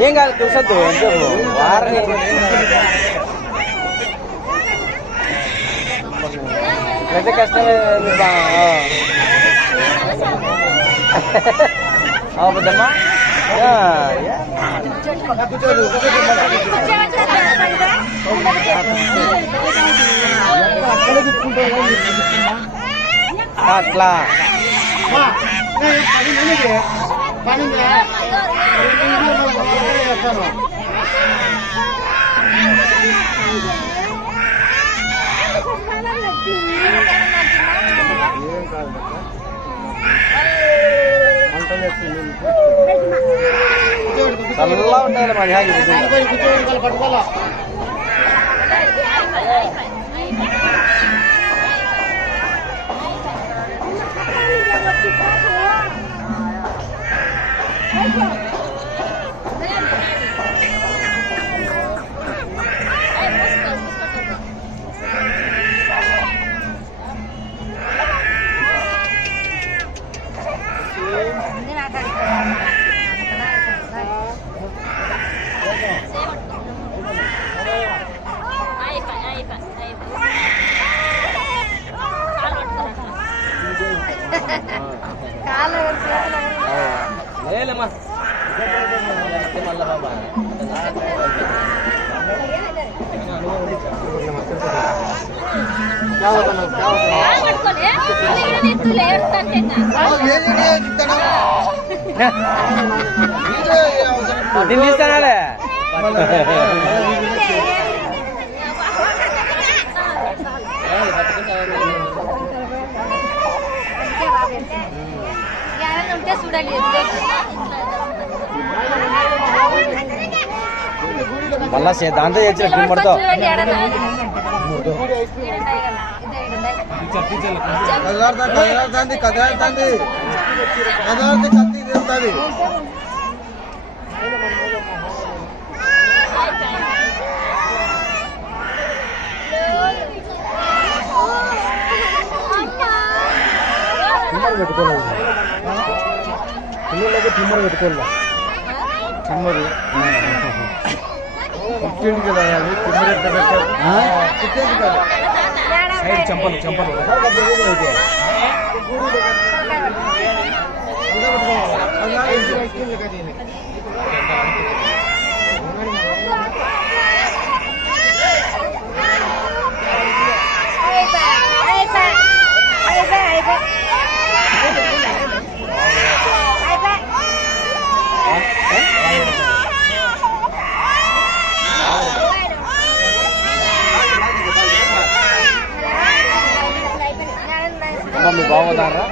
ఏం కాదు చూసొద్దు వారని పెద్ద కష్టమే అవుదమ్మా అట్లా చల్లగా ఉండాలి మరి పట్టుకోవాలా లేలమ్మా మళ్ళా బాబా తీస్తానాలే మళ్ళా దాంతో చేసిన కిమ్మడితో కదలాడుతుంది కదలాడుతుంది కదలాడుతుంది కత్తి తీస్తుంది పెట్టుకోలేదు పిల్లలకి తిమ్మరు పెట్టుకోలే తిమ్మరు పుట్టింది కదా అది తిమ్మరు ఎట్లా పెట్టారు పుట్టేది కదా సైడ్ చంపలు చంపలు మీ బాగున్నారా